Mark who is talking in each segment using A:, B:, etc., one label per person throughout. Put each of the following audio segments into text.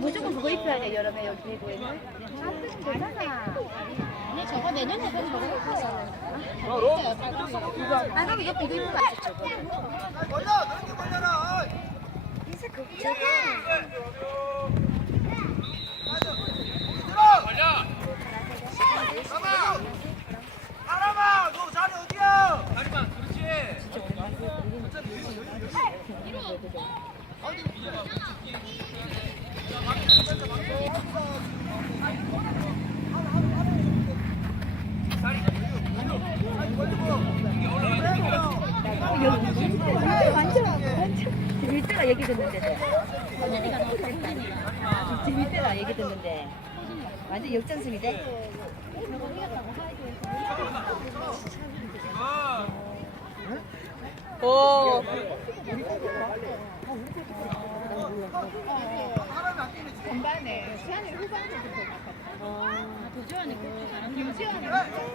A: 무조건 그거 입혀야 돼, 여름에 여기 대구에는. 괜찮아.
B: 아니 저거 내년에 그 저거 입고
A: 아, 그럼 이거 입으면 안 좋죠.
C: 걸려! 너희 걸려라!
A: 이제 그거.
C: 하람아! 너 자리 어디야? 다리만 그렇지!
A: 재밌더라 얘기 듣는데. 재밌더라 얘기 듣는데. 완전 역전승이 돼.
D: 오.
B: 전반에 수환이 후반에 도지환이 그렇게 잘하는 김지환이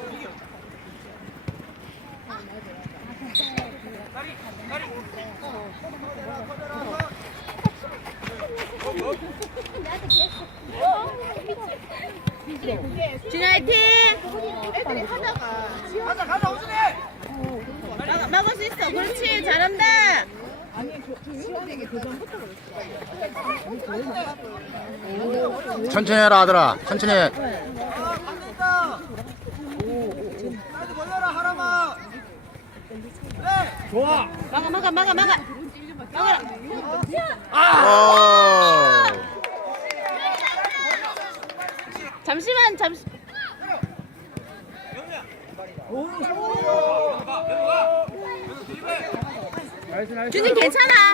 D: 준이 화이팅!
B: 애들이 하다가
C: 가자 우승해!
D: 막을 수 있어. 그렇지. 잘한다.
E: 천천히 해라 아들아. 천천히 해.
C: 안된다! 나도 걸려라 하람아! 그래!
D: 막아. 막아라. 잠시만. 준이 괜찮아?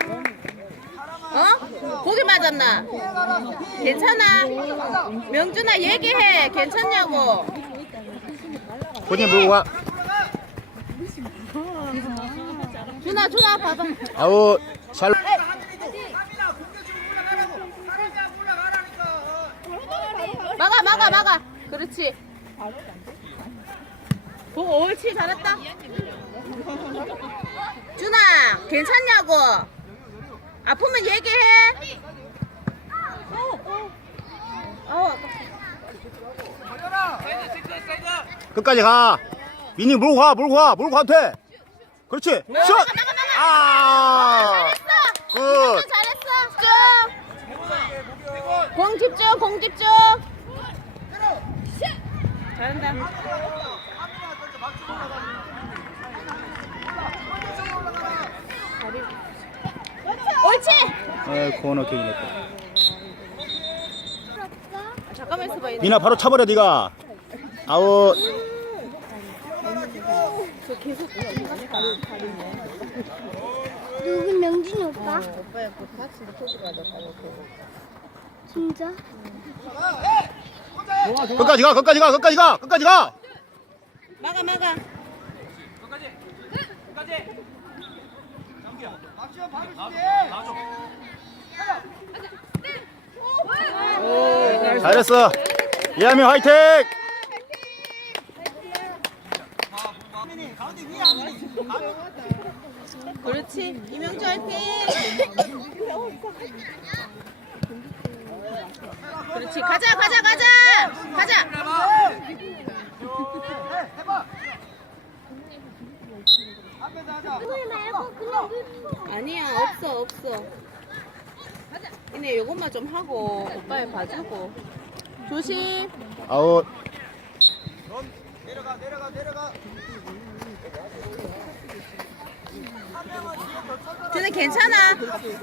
D: 어? 고기 맞았나? 괜찮아? 명준아 얘기해. 괜찮냐고?
E: 본인 물고 가.
D: 준아 봐봐.
E: 아우 잘.
C: 하민아 공격으로 올라가라고! 사람이 올라가라니까!
D: 막아. 그렇지. 보고 옳지. 잘했다. 준아 괜찮냐고? 아프면 얘기해.
C: 걸려라!
E: 끝까지 가. 민이 물고 가도 돼. 그렇지. 슛. 아. 굿.
D: 잘했어. 공 집중. 잘한다. 옳지.
E: 코너킥 냈다.
D: 잠깐만 있어봐.
E: 민아 바로 차버려 네가. 아웃.
F: 누구 명진이 오빠?
D: 오빠야 그 탁시도 초기 받았다고.
F: 진짜?
E: 끝까지 가.
D: 막아.
C: 박지원 바로 준비!
E: 잘했어. 이하미 화이팅.
D: 그렇지. 이명주 화이팅. 그렇지. 가자.
C: 해봐! 앞에서 하자!
F: 그걸 말고 그냥 물
D: 아니야 없어. 이네 요것만 좀 하고 오빠에 봐주고. 조심.
E: 아웃.
C: 내려가! 한 명은 뒤에 더 쳐줘라!
D: 쟤네 괜찮아.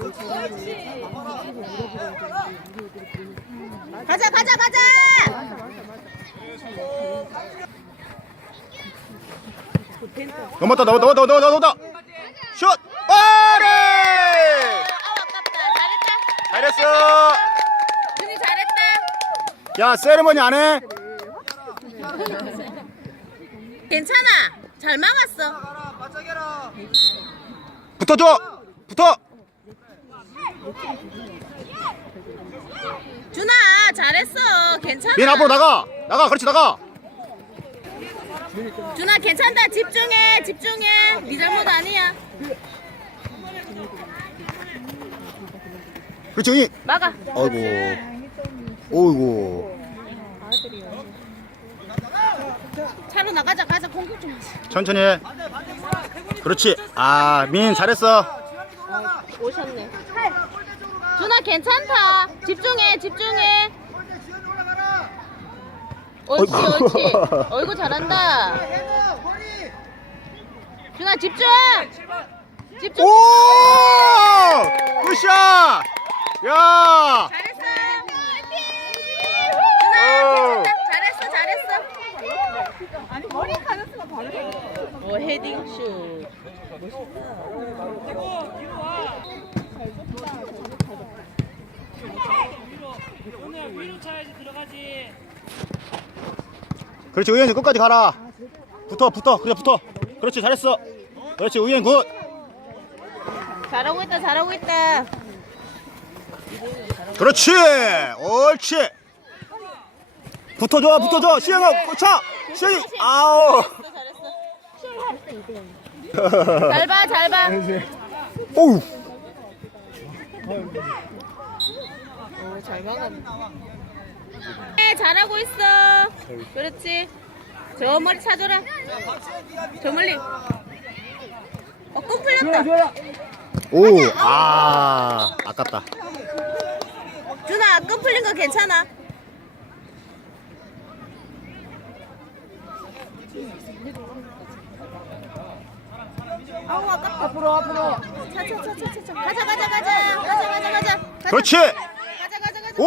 D: 가자.
E: 넘었다. 슛. 빠레.
D: 아깝다. 잘했다.
E: 잘했어.
D: 준이 잘했다.
E: 야 세리머니 안 해?
D: 괜찮아. 잘 막았어.
C: 가라! 맞짱해라!
E: 붙어.
D: 준아 잘했어. 괜찮아.
E: 민 앞으로 나가. 그렇지 나가.
D: 준아 괜찮다. 집중해. 네 잘못 아니야.
E: 그렇지, 은희.
D: 막아.
E: 어이구. 어이구.
D: 차로 나가자. 가자. 공격 좀 하자.
E: 천천히 해. 그렇지. 아, 민 잘했어.
D: 오셨네. 준아 괜찮다. 집중해. 옳지. 어이구 잘한다. 준아 집중.
E: 오! 굿샷! 야!
D: 잘했어.
E: 오!
D: 준아 괜찮다. 잘했어. 아니 머리 가르스가 바로. 오 헤딩 슛.
E: 그렇지, 우현이 끝까지 가라. 붙어. 그래, 붙어. 그렇지, 잘했어. 그렇지, 우현 굿.
D: 잘하고 있다.
E: 그렇지. 옳지. 붙어줘. 시영아, 차. 시영이. 아우.
D: 잘 봐.
E: 오우.
D: 잘 막았네. 네, 잘하고 있어. 그렇지. 저 머리 차줘라. 저 멀리. 꿈 풀렸다.
E: 오. 아, 아깝다.
D: 준아, 꿈 풀린 거 괜찮아? 아우 아깝다. 앞으로. 차. 가자.
E: 그렇지.
D: 가자.
E: 올.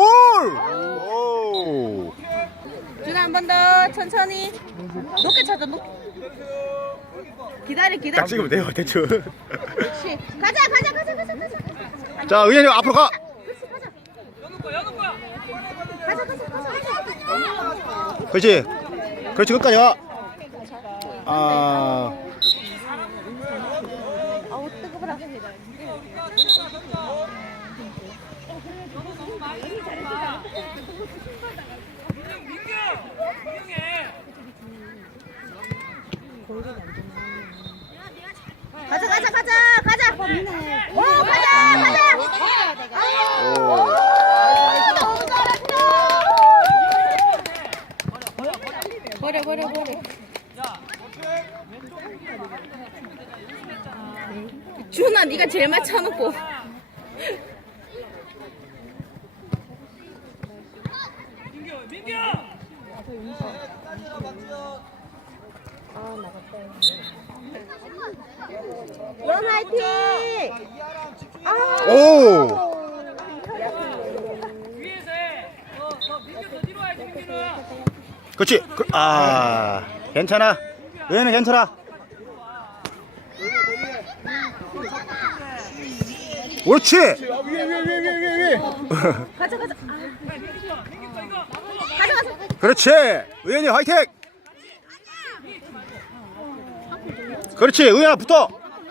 E: 오.
D: 준아 한 번 더 천천히. 높게 찾아. 기다려.
E: 딱 찍으면 돼요, 대충.
D: 그렇지. 가자.
E: 자, 의현이 앞으로 가. 그렇지. 끝까지 가. 아.
D: 아우 뜨거워라. 가자. 오 가자.
E: 오.
D: 너무 잘했어. 버려. 준아 네가 제일 많이 쳐놓고. 원 화이팅!
E: 오. 그렇지. 아, 괜찮아. 의현이 괜찮아. 옳지.
D: 가자.
E: 그렇지. 의현이 화이팅. 그렇지. 의현아 붙어.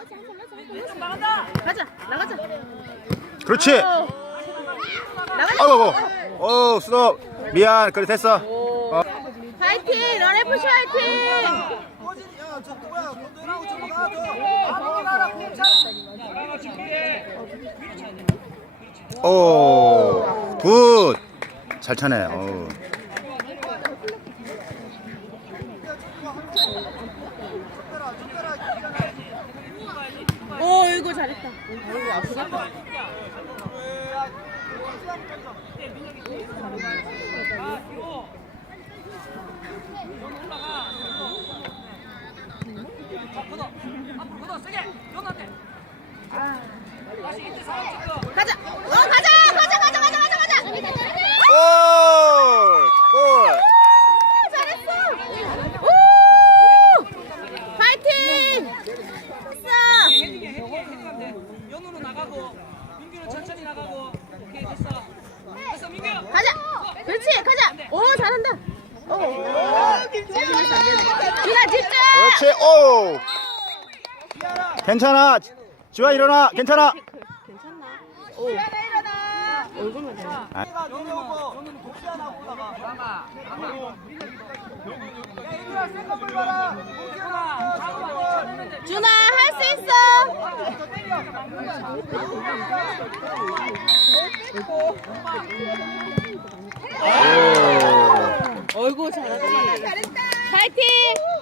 D: 가자. 나가자.
E: 그렇지.
D: 나가자.
E: 아이고. 오, 스톱. 미안. 그래 됐어.
D: 화이팅! 런FC 화이팅!
E: 오, 굿. 잘 차네. 오.
D: 오 이거 잘했다. 가자. 가자.
E: 오! 골!
D: 잘했어. 오! 파이팅! 됐어.
C: 연우로 나가고 민규는 천천히 나가고. 오케이 됐어. 민규.
D: 가자. 그렇지. 가자. 오 잘한다. 오. 준아 집중.
E: 그렇지. 오! 괜찮아. 지화 일어나. 괜찮아.
D: 괜찮나? 오. 얼굴만 잘.
C: 영희는 복수하나 올라가. 나가. 얘들아 셀카볼 봐라.
D: 준아 할 수 있어. 어이구 잘하지. 파이팅.